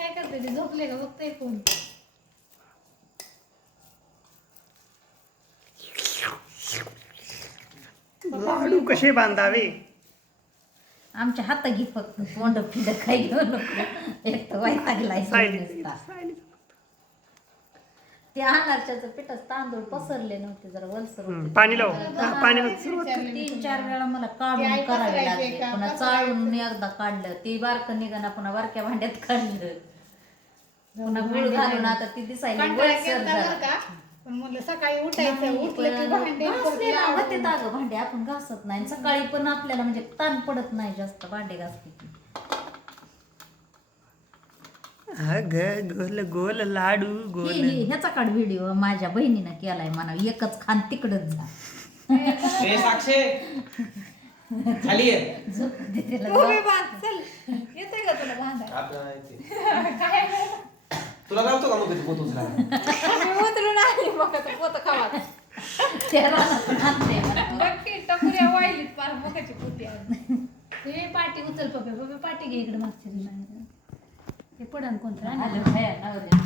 काय करते ते झोपले का बघताय फोन. लाडू कसे बांधावे आमच्या हात घे फक्त तोंड फिंड काही घेऊ नको. एक तर वैतागलाय ते अनारशाचं पिठात तांदूळ पसरले नव्हते जरा वलसर होते. पाणी लाव पाणी 3-4 वेळा मला काढून करावे लागले. पुन्हा चाळून एकदा काढलं ती बारकं निघाना पुन्हा बारक्या भांड्यात काढलं पुन्हा गुळ घालून आता ती दिसायला वलसर झाला. पण म्हणलं सकाळी उठायचं उठलं की भांडे होते दाग भांडे आपण घासत नाही सकाळी पण आपल्याला म्हणजे ताण पडत नाही जास्त भांडे घासते की. गोल गोल लाडू गोल ह्याचा काढ व्हिडिओ माझ्या बहिणीनं केलाय म्हणा एकच खान तिकडच जा खाली ये येतोय का तुला बांधायला काय तुला गावतो का मग पोत उचला उतरून आली मग आता पोत खावा टपुऱ्या वाहिलीत पार मोकाची पोती ते पाटी उचल पप्पे पप्पे पाटी घे इकडे मागच्या हे पडन कोणतं आलं भया नवऱ्या